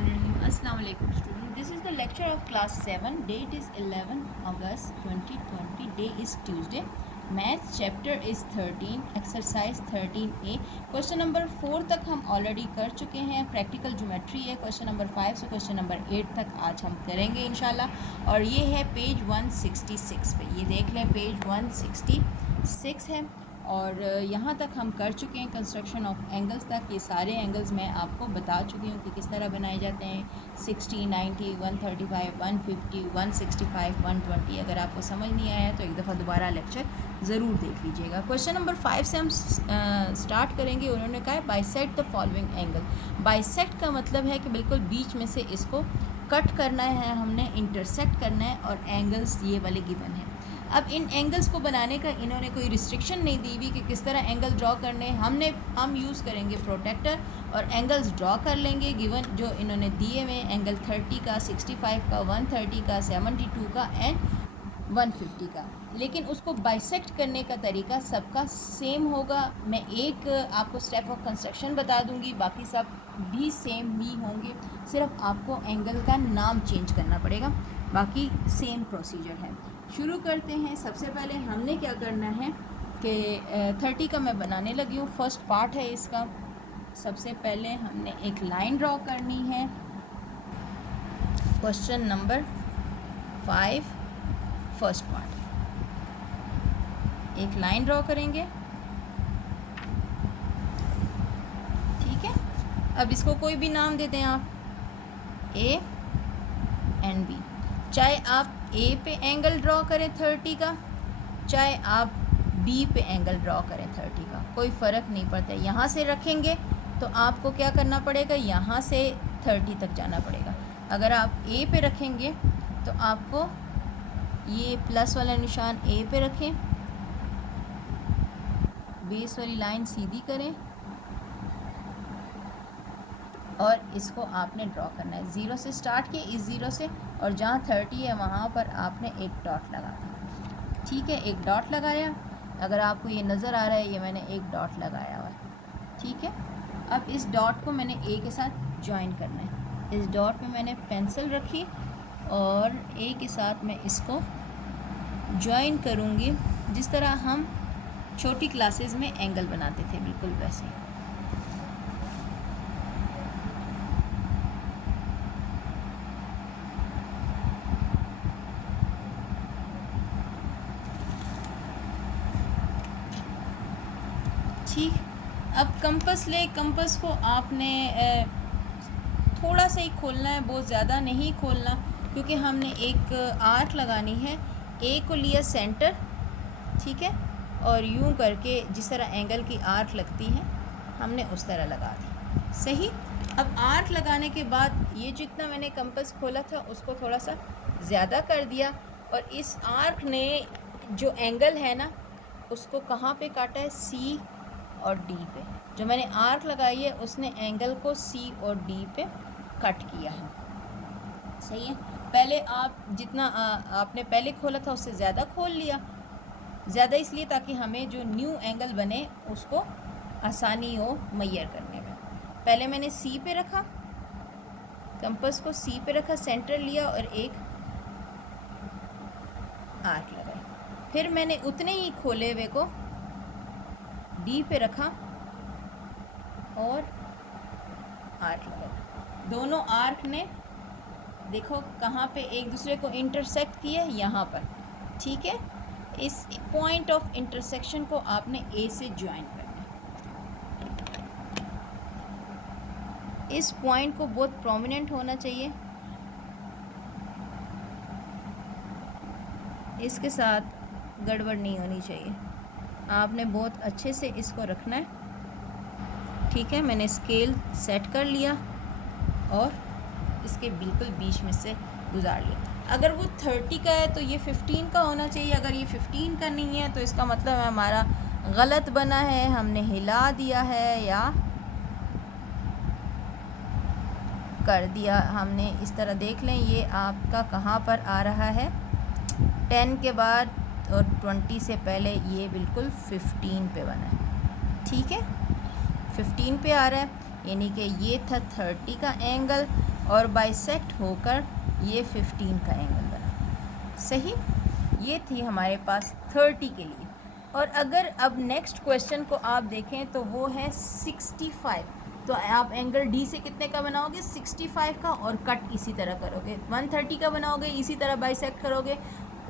Bismillahirrahmanirrahim. Assalamu alaikum students. This is the lecture of class 7. Date is 11 August 2020. Day is Tuesday. Math chapter is 13. Exercise 13A. Question number 4 तक हम already कर चुके हैं. Practical geometry है. Question number 5 से question number 8 तक आज हम करेंगे इंशाल्लाह. और ये है पेज 166 पे. ये देख लें पेज 166 है. और यहाँ तक हम कर चुके हैं कंस्ट्रक्शन ऑफ एंगल्स तक. ये सारे एंगल्स मैं आपको बता चुकी हूँ कि किस तरह बनाए जाते हैं. 60, 90, 135, 150, 165, 120. अगर आपको समझ नहीं आया तो एक दफ़ा दोबारा लेक्चर ज़रूर देख लीजिएगा. क्वेश्चन नंबर 5 से हम स्टार्ट करेंगे. उन्होंने कहा है bisect the following angle. Bisect का मतलब है कि बिल्कुल बीच में से इसको कट करना है हमने, इंटरसेक्ट करना है. और एंगल्स ये वाले गिवन है. अब इन एंगल्स को बनाने का इन्होंने कोई रिस्ट्रिक्शन नहीं दी हुई कि किस तरह एंगल ड्रॉ करने. हम यूज़ करेंगे प्रोटेक्टर और एंगल्स ड्रॉ कर लेंगे गिवन जो इन्होंने दिए हुए. एंगल 30 का, 65 का, 130 का, 72 का एंड 150 का. लेकिन उसको बाइसेक्ट करने का तरीका सबका सेम होगा. मैं एक आपको स्टेप ऑफ कंस्ट्रक्शन बता दूंगी, बाकी सब भी सेम ही होंगे. सिर्फ आपको एंगल का नाम चेंज करना पड़ेगा, बाकी सेम प्रोसीजर है. शुरू करते हैं. सबसे पहले हमने क्या करना है कि 30 का मैं बनाने लगी हूँ. फर्स्ट पार्ट है इसका. सबसे पहले हमने एक लाइन ड्रॉ करनी है. Question number 5 first part. एक लाइन ड्रॉ करेंगे. ठीक है. अब इसको कोई भी नाम दे दें आप, ए एंड बी. चाहे आप ए पे एंगल ड्रॉ करें 30 का, चाहे आप बी पे एंगल ड्रॉ करें 30 का, कोई फ़र्क नहीं पड़ता. यहाँ से रखेंगे तो आपको क्या करना पड़ेगा, यहाँ से 30 तक जाना पड़ेगा. अगर आप ए पे रखेंगे तो आपको ये प्लस वाला निशान ए पे रखें, बेस वाली लाइन सीधी करें और इसको आपने ड्रॉ करना है. ज़ीरो से स्टार्ट किए, इस ज़ीरो से, और जहाँ 30 है वहाँ पर आपने एक डॉट लगा दिया. ठीक है, एक डॉट लगाया. अगर आपको ये नज़र आ रहा है, ये मैंने एक डॉट लगाया हुआ है. ठीक है. अब इस डॉट को मैंने ए के साथ ज्वाइन करना है. इस डॉट में मैंने पेंसिल रखी और ए के साथ मैं इसको ज्वाइन करूँगी जिस तरह हम छोटी क्लासेस में एंगल बनाते थे, बिल्कुल वैसे. ठीक. अब कंपस ले. कंपस को आपने थोड़ा सा ही खोलना है, बहुत ज़्यादा नहीं खोलना, क्योंकि हमने एक आर्क लगानी है. ए को लिया सेंटर. ठीक है. और यूं करके जिस तरह एंगल की आर्क लगती है हमने उस तरह लगा दी. सही. अब आर्क लगाने के बाद ये जितना मैंने कंपस खोला था उसको थोड़ा सा ज़्यादा कर दिया, और इस आर्क ने जो एंगल है ना उसको कहाँ पे काटा है, सी और डी पे. जो मैंने आर्क लगाई है उसने एंगल को सी और डी पे कट किया है. सही है. पहले आप जितना आपने पहले खोला था उससे ज़्यादा खोल लिया. ज़्यादा इसलिए ताकि हमें जो न्यू एंगल बने उसको आसानी हो मैयर करने में. पहले मैंने सी पे रखा, कंपस को सी पे रखा, सेंटर लिया और एक आर्क लगाई. फिर मैंने उतने ही खोले हुए को डी पे रखा और आर्क लगाया. दोनों आर्क ने देखो कहाँ पे एक दूसरे को इंटरसेक्ट किए, यहाँ पर. ठीक है. इस पॉइंट ऑफ इंटरसेक्शन को आपने ए से ज्वाइन करना है. इस पॉइंट को बहुत प्रोमिनेंट होना चाहिए. इसके साथ गड़बड़ नहीं होनी चाहिए. आपने बहुत अच्छे से इसको रखना है. ठीक है. मैंने स्केल सेट कर लिया और इसके बिल्कुल बीच में से गुजार लिया. अगर वो 30 का है तो ये 15 का होना चाहिए. अगर ये 15 का नहीं है तो इसका मतलब है हमारा गलत बना है, हमने हिला दिया है या कर दिया हमने. इस तरह देख लें ये आपका कहाँ पर आ रहा है, 10 के बाद और 20 से पहले ये बिल्कुल 15 पे बना है. ठीक है. 15 पे आ रहा है, यानी कि ये था 30 का एंगल और बाइसेक्ट होकर ये 15 का एंगल बना। सही, ये थी हमारे पास 30 के लिए। और अगर अब नेक्स्ट क्वेश्चन को आप देखें तो वो है 65। तो आप एंगल डी से कितने का बनाओगे? 65 का, और कट इसी तरह करोगे। 130 का बनाओगे, इसी तरह बाइसेक्ट करोगे।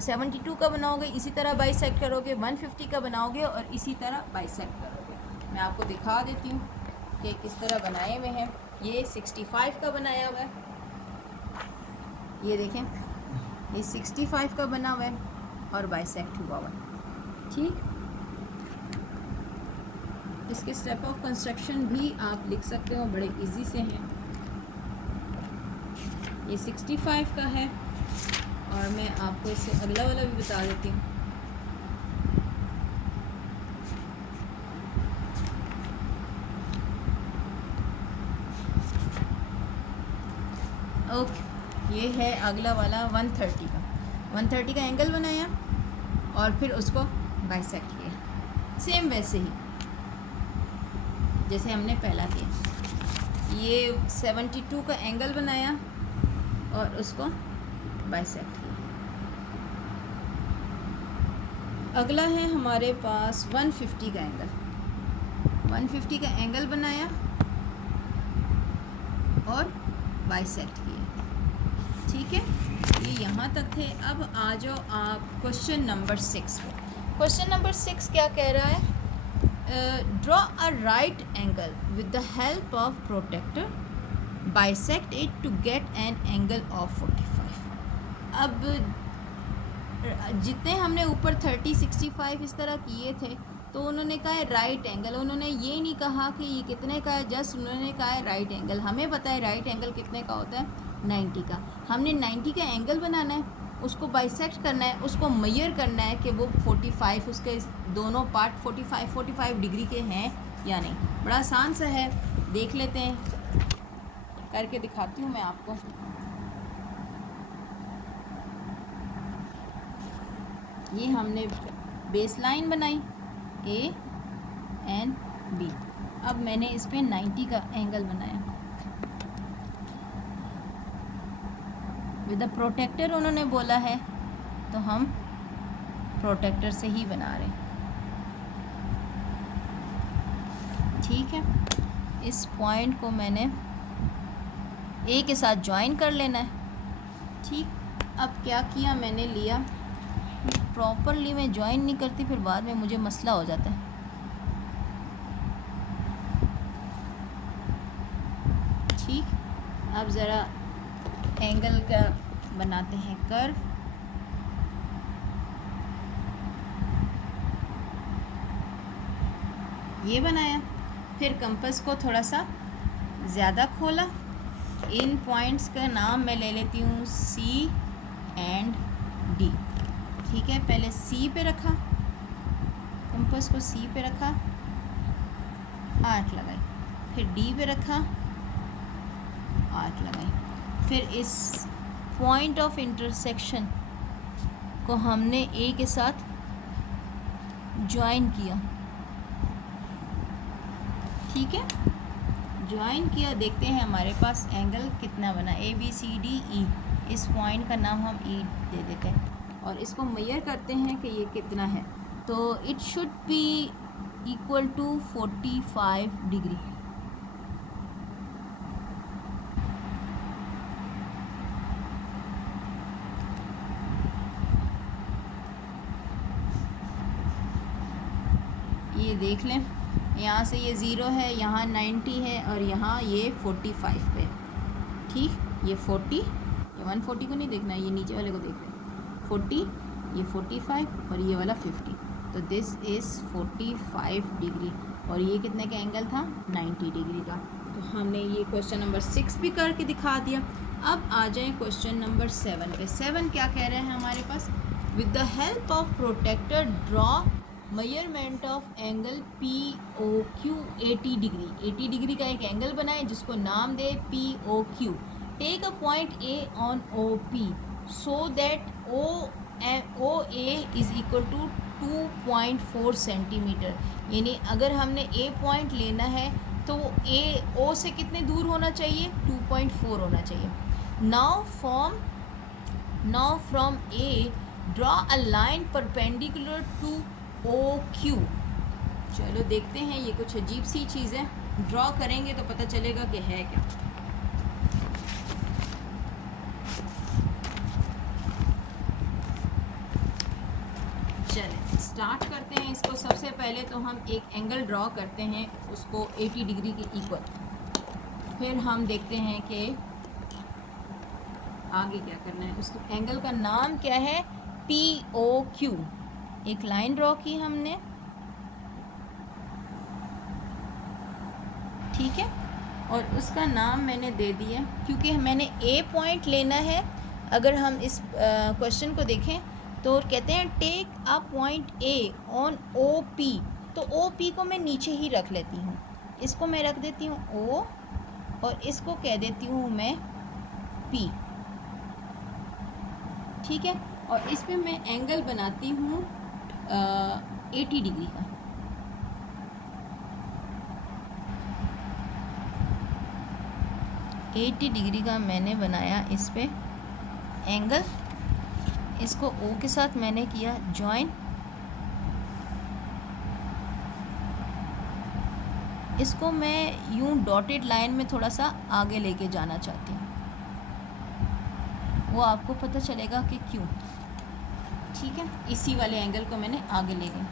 72 का बनाओगे, इसी तरह बाइसेक्ट करोगे। 150 का बनाओगे और इसी तरह बाइसेक्ट करोगे। मैं आपको दिखा देती हूँ कि किस तरह बनाए हुए हैं। ये 65 का बनाया हुआ है, ये देखें, ये 65 का बना हुआ है और बाइसेक्ट हुआ हुआ है। ठीक, इसके स्टेप ऑफ कंस्ट्रक्शन भी आप लिख सकते हो, बड़े इजी से हैं। ये 65 का है और मैं आपको इससे अगला वाला भी बता देती हूँ। ओके, ये है अगला वाला 130 का। 130 का एंगल बनाया और फिर उसको बाइसेक्ट किया, सेम वैसे ही जैसे हमने पहला किया। ये 72 का एंगल बनाया और उसको बाइसेक्ट किया। अगला है हमारे पास 150 का एंगल। 150 का एंगल बनाया और बाइसेक्ट किया। ठीक है, ये यहाँ तक थे। अब आ जाओ आप क्वेश्चन नंबर 6 पे। क्वेश्चन नंबर 6 क्या कह रहा है? Draw a right angle with the help of protractor, bisect it to get an angle of 45। अब जितने हमने ऊपर 30, 65 इस तरह किए थे, तो उन्होंने कहा है राइट एंगल। उन्होंने ये नहीं कहा कि ये कितने का है, जस्ट उन्होंने कहा है राइट एंगल। हमें पता है राइट एंगल कितने का होता है, 90 का। हमने 90 का एंगल बनाना है, उसको बाइसेक्ट करना है, उसको मेजर करना है कि वो 45, उसके दोनों पार्ट 45 डिग्री के हैं या नहीं। बड़ा आसान सा है, देख लेते हैं, करके दिखाती हूँ मैं आपको। ये हमने बेस लाइन बनाई ए एंड बी। अब मैंने इस पर 90 का एंगल बनाया विद द प्रोटेक्टर। उन्होंने बोला है तो हम प्रोटेक्टर से ही बना रहे हैं। ठीक है, इस पॉइंट को मैंने ए के साथ ज्वाइन कर लेना है। ठीक, अब क्या किया, मैंने लिया, प्रॉपरली मैं ज्वाइन नहीं करती, फिर बाद में मुझे मसला हो जाता है। ठीक, अब ज़रा एंगल का बनाते हैं कर्व। ये बनाया, फिर कंपास को थोड़ा सा ज़्यादा खोला। इन पॉइंट्स का नाम मैं ले लेती हूँ सी एंड डी। ठीक है, पहले सी पे रखा, कंपास को सी पे रखा, आर्क लगाई, फिर डी पे रखा, आर्क लगाई, फिर इस पॉइंट ऑफ इंटरसेक्शन को हमने ए के साथ ज्वाइन किया। ठीक है, ज्वाइन किया, देखते हैं हमारे पास एंगल कितना बना। A B C D E, इस पॉइंट का नाम हम ई दे देते हैं और इसको मेजर करते हैं कि ये कितना है। तो it should be equal to 45 degree. ये देख लें, यहाँ से ये 0 है, यहाँ 90 है और यहाँ ये 45 पे। ठीक, ये 40, ये 140 को नहीं देखना, ये नीचे वाले को देख लें। 40, ये 45 और ये वाला 50। तो दिस इज़ 45 डिग्री और ये कितने का एंगल था, 90 डिग्री का। तो हमने ये क्वेश्चन नंबर 6 भी करके दिखा दिया। अब आ जाएं क्वेश्चन नंबर 7 पे। 7 क्या कह रहे हैं हमारे पास? With the help of protractor draw measurement of angle P O Q 80 degree. 80 degree का एक एंगल बनाए जिसको नाम दे P O Q. Take a point A on O P so that O A is equal to 2.4 centimetre. यानी अगर हमने ए point लेना है तो ए ओ से कितने दूर होना चाहिए, 2.4 होना चाहिए। Now from A draw a line perpendicular to O Q. चलो देखते हैं, ये कुछ अजीब सी चीज़ है, ड्रॉ करेंगे तो पता चलेगा कि है क्या। चलें स्टार्ट करते हैं इसको। सबसे पहले तो हम एक एंगल ड्रॉ करते हैं, उसको 80 डिग्री के इक्वल। फिर हम देखते हैं कि आगे क्या करना है। उस एंगल का नाम क्या है, POQ। एक लाइन ड्रॉ की हमने, ठीक है, और उसका नाम मैंने दे दिया, क्योंकि मैंने ए पॉइंट लेना है। अगर हम इस क्वेश्चन को देखें तो कहते हैं take a point A on OP। तो OP को मैं नीचे ही रख लेती हूँ, इसको मैं रख देती हूँ O और इसको कह देती हूँ मैं P, ठीक है। और इस पे मैं एंगल बनाती हूँ 80 डिग्री का। एटी डिग्री का मैंने बनाया इस पे एंगल। इसको O के साथ मैंने किया जॉइन। इसको मैं यूं डॉटेड लाइन में थोड़ा सा आगे लेके जाना चाहती हूँ, वो आपको पता चलेगा कि क्यों, ठीक है। इसी वाले एंगल को मैंने आगे ले गई।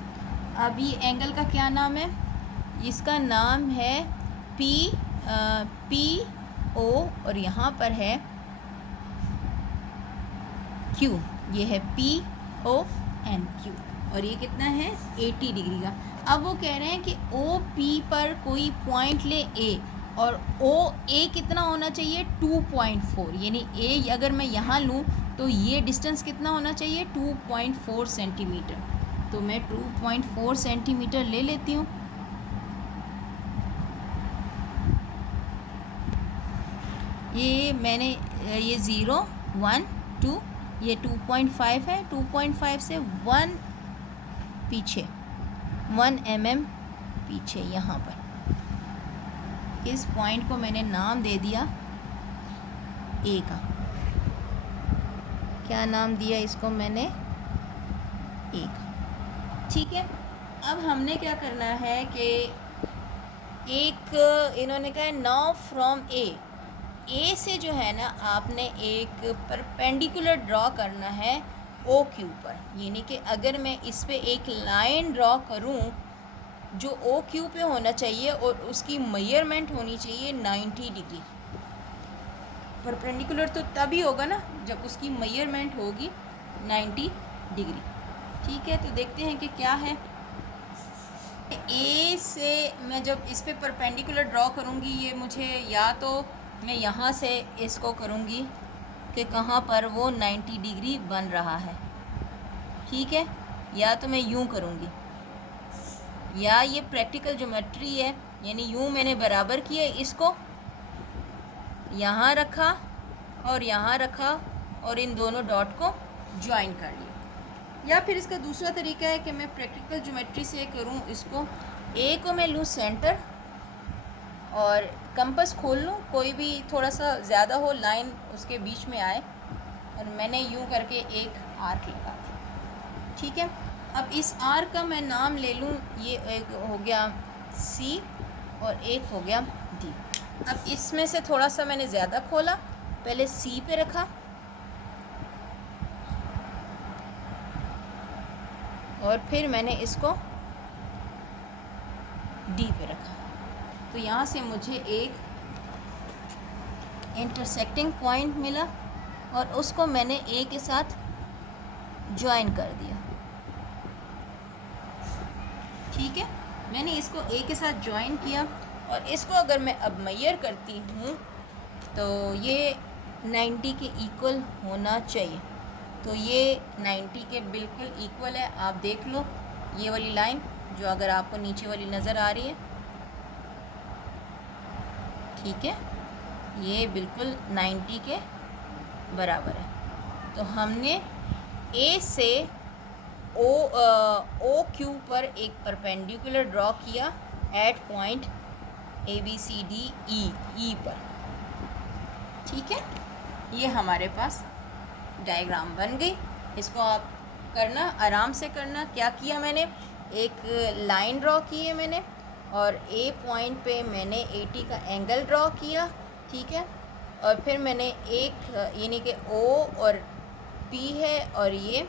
अब ये एंगल का क्या नाम है, इसका नाम है PO और यहाँ पर है Q। ये है PONQ और ये कितना है 80 डिग्री का। अब वो कह रहे हैं कि OP पर कोई पॉइंट ले A और OA कितना होना चाहिए 2.4, यानी A अगर मैं यहाँ लूँ तो ये डिस्टेंस कितना होना चाहिए 2.4 सेंटीमीटर। तो मैं 2.4 सेंटीमीटर ले लेती हूँ। ये मैंने ये 0 1 2, ये 2.5 है, 2.5 से 1 पीछे 1 mm पीछे यहाँ पर इस पॉइंट को मैंने नाम दे दिया A का। क्या नाम दिया इसको मैंने, A का, ठीक है। अब हमने क्या करना है कि एक इन्होंने कहा है नाउ फ्रॉम ए से जो है ना आपने एक परपेंडिकुलर ड्रॉ करना है OQ पर, यानी कि अगर मैं इस पे एक लाइन ड्रॉ करूं जो OQ पे होना चाहिए और उसकी मेजरमेंट होनी चाहिए 90 डिग्री। परपेंडिकुलर तो तभी होगा ना जब उसकी मेजरमेंट होगी 90 डिग्री, ठीक है। तो देखते हैं कि क्या है। ए से मैं जब इस पे परपेंडिकुलर ड्रॉ करूँगी, ये मुझे या तो मैं यहाँ से इसको करूँगी कि कहाँ पर वो 90 डिग्री बन रहा है, ठीक है, या तो मैं यूँ करूँगी, या ये प्रैक्टिकल ज्योमेट्री है, यानी यूँ मैंने बराबर किया, इसको यहाँ रखा और यहाँ रखा और इन दोनों डॉट को ज्वाइन कर लिया। या फिर इसका दूसरा तरीका है कि मैं प्रैक्टिकल ज्योमेट्री से करूँ, इसको ए को मैं लूँ सेंटर और कंपास खोल लूँ, कोई भी थोड़ा सा ज़्यादा हो लाइन उसके बीच में आए, और मैंने यूँ करके एक आर्क लगा दिया, ठीक है। अब इस आर्क का मैं नाम ले लूँ, ये एक हो गया C और एक हो गया D। अब इसमें से थोड़ा सा मैंने ज़्यादा खोला, पहले C पे रखा और फिर मैंने इसको D पे रखा। तो यहाँ से मुझे एक इंटरसेक्टिंग पॉइंट मिला और उसको मैंने A के साथ ज्वाइन कर दिया, ठीक है। मैंने इसको A के साथ ज्वाइन किया और इसको अगर मैं अब मेजर करती हूँ तो ये 90 के इक्वल होना चाहिए। तो ये 90 के बिल्कुल इक्वल है। आप देख लो ये वाली लाइन जो अगर आपको नीचे वाली नज़र आ रही है, ठीक है, ये बिल्कुल 90 के बराबर है। तो हमने A से OQ पर एक परपेंडिकुलर ड्रॉ किया एट पॉइंट ABCD E पर। ठीक है, ये हमारे पास डायग्राम बन गई। इसको आप करना, आराम से करना। क्या किया मैंने, एक लाइन ड्रॉ की है मैंने, और A पॉइंट पे मैंने 80 का एंगल ड्रॉ किया। ठीक है, और फिर मैंने एक यानी कि O और P है और ये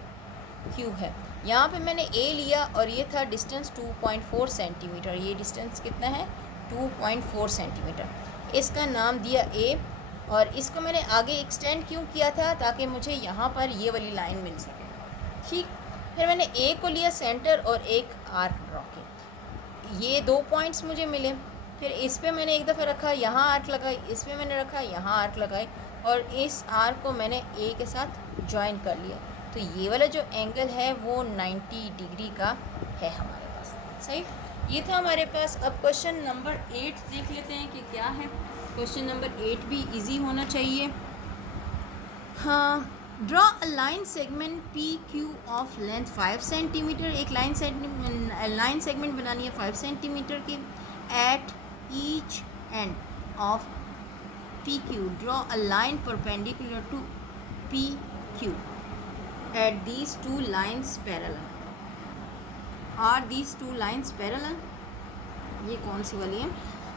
Q है। यहाँ पे मैंने A लिया और ये था डिस्टेंस 2.4 सेंटीमीटर। ये डिस्टेंस कितना है, 2.4 सेंटीमीटर। इसका नाम दिया A, और इसको मैंने आगे एक्सटेंड क्यों किया था, ताकि मुझे यहाँ पर ये वाली लाइन मिल सके। ठीक, फिर मैंने A को लिया सेंटर और एक आर्क ड्रॉ किया। ये 2 पॉइंट्स मुझे मिले। फिर इस पे मैंने एक दफ़ा रखा, यहाँ आर्क लगाई, इस पे मैंने रखा, यहाँ आर्क लगाई, और इस आर्क को मैंने A के साथ ज्वाइन कर लिया। तो ये वाला जो एंगल है वो 90 डिग्री का है हमारे पास। सही, ये था हमारे पास। अब क्वेश्चन नंबर 8 देख लेते हैं कि क्या है। क्वेश्चन नंबर 8 भी इजी होना चाहिए। हाँ, draw a line segment PQ of length 5 centimetre. एक लाइन सेगमेंट बनानी है 5 सेंटीमीटर की। At each end of PQ draw a line perpendicular to PQ at these two lines parallel. Are these two lines parallel? ये कौन सी वाली है?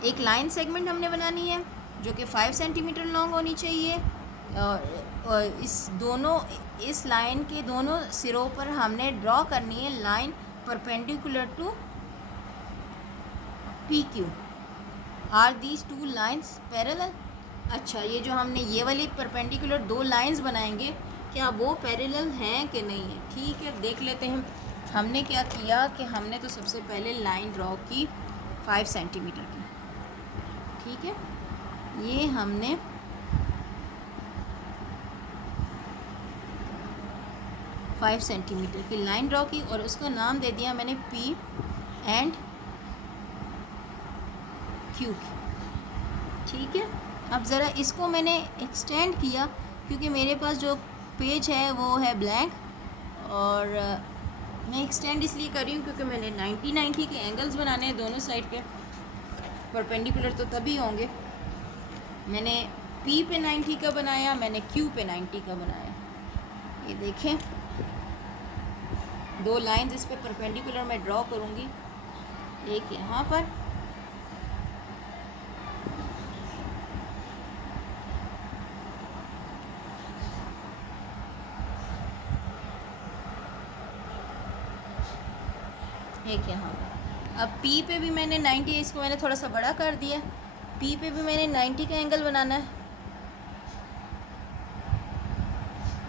एक line segment हमने बनानी है जो कि 5 सेंटीमीटर लॉन्ग होनी चाहिए, और इस लाइन के दोनों सिरों पर हमने ड्रॉ करनी है line perpendicular to PQ। Are these two lines parallel? अच्छा, ये जो हमने ये वाली परपेंडिकुलर 2 लाइंस बनाएंगे, क्या वो पैरेलल हैं कि नहीं है? ठीक है, देख लेते हैं। हमने क्या किया कि हमने तो सबसे पहले लाइन ड्रॉ की 5 सेंटीमीटर की। ठीक है, ये हमने फाइव सेंटीमीटर की लाइन ड्रॉ की और उसका नाम दे दिया मैंने P एंड Q की। ठीक है, अब ज़रा इसको मैंने एक्सटेंड किया क्योंकि मेरे पास जो पेज है वो है ब्लैंक, और मैं एक्सटेंड इसलिए कर रही हूँ क्योंकि मैंने 90 के एंगल्स बनाने हैं दोनों साइड पे। परपेंडिकुलर तो तभी होंगे। मैंने P पे 90 का बनाया, मैंने Q पे 90 का बनाया। ये देखें, 2 लाइंस इस पे परपेंडिकुलर मैं ड्रॉ करूँगी, एक यहाँ पर एक यहाँ पर। अब P पे भी मैंने 90, इसको मैंने थोड़ा सा बड़ा कर दिया। P पे भी मैंने 90 का एंगल बनाना है,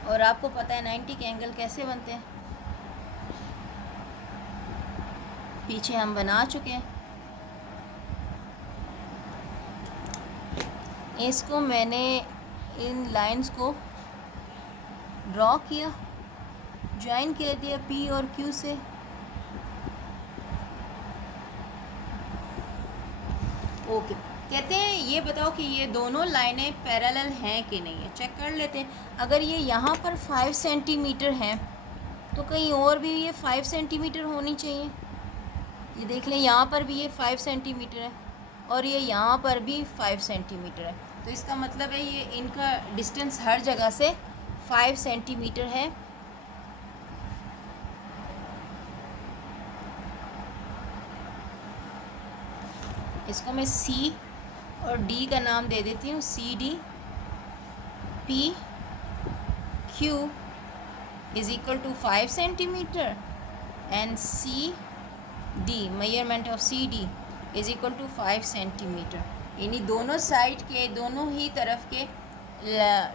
और आपको पता है 90 के एंगल कैसे बनते हैं, पीछे हम बना चुके हैं। इसको मैंने इन लाइंस को ड्रॉ किया, ज्वाइन कर दिया P और Q से। ओके, कहते हैं ये बताओ कि ये दोनों लाइनें पैरेलल हैं कि नहीं है, चेक कर लेते हैं। अगर ये यहाँ पर 5 सेंटीमीटर है तो कहीं और भी ये 5 सेंटीमीटर होनी चाहिए। ये देख लें, यहाँ पर भी ये 5 सेंटीमीटर है और ये यहाँ पर भी 5 सेंटीमीटर है, तो इसका मतलब है ये इनका डिस्टेंस हर जगह से 5 सेंटीमीटर है। इसको मैं C और D का नाम दे देती हूँ, CD P Q is equal to 5 centimetre and CD measurement of CD is equal to 5 centimetre. यानी दोनों साइड के, दोनों ही तरफ के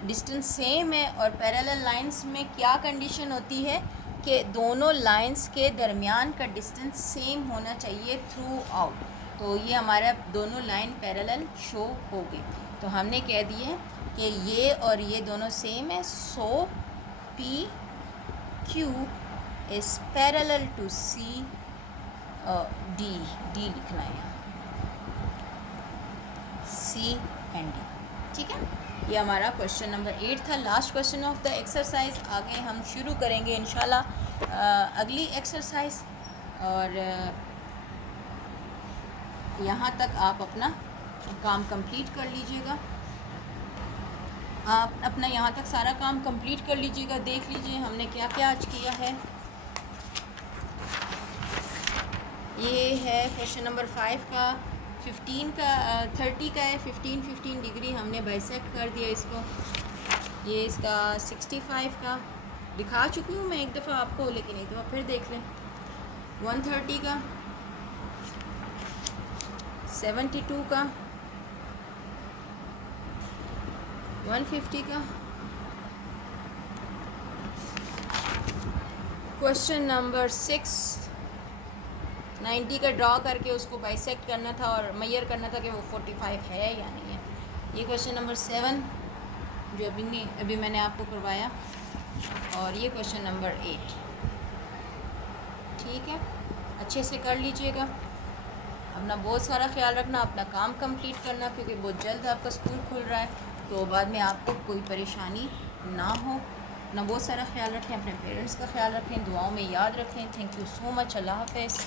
डिस्टेंस सेम है, और पैरेलल लाइंस में क्या कंडीशन होती है कि दोनों लाइंस के दरमियान का डिस्टेंस सेम होना चाहिए थ्रू आउट। तो ये हमारा दोनों लाइन पैरेलल शो हो गई। तो हमने कह दिया कि ये और ये दोनों सेम है, so P Q is parallel to C D लिखना है, C एंड D। ठीक है, ये हमारा क्वेश्चन नंबर 8 था, last question of the exercise. आगे हम शुरू करेंगे इंशाल्लाह अगली एक्सरसाइज, और यहाँ तक आप अपना काम कंप्लीट कर लीजिएगा। आप अपना यहाँ तक सारा काम कंप्लीट कर लीजिएगा। देख लीजिए हमने क्या क्या आज किया है। ये है क्वेश्चन नंबर 5 का, 15 का 30 का है। 15 डिग्री हमने बाइसेक्ट कर दिया इसको। ये इसका 65 का दिखा चुकी हूँ मैं एक दफ़ा आपको, लेकिन एक दफ़ा फिर देख लें। 130 का, 72 का, 150 का। क्वेश्चन नंबर 6, 90 का ड्रॉ करके उसको बाइसेक्ट करना था और मेजर करना था कि वो 45 है या नहीं है। ये क्वेश्चन नंबर 7 जो अभी मैंने आपको करवाया, और ये क्वेश्चन नंबर 8। ठीक है, अच्छे से कर लीजिएगा। अपना बहुत सारा ख्याल रखना, अपना काम कंप्लीट करना, क्योंकि बहुत जल्द आपका स्कूल खुल रहा है, तो बाद में आपको कोई परेशानी ना हो। अपना बहुत सारा ख्याल रखें, अपने पेरेंट्स का ख्याल रखें, दुआओं में याद रखें। Thank you so much. अल्लाह हाफ़िज़।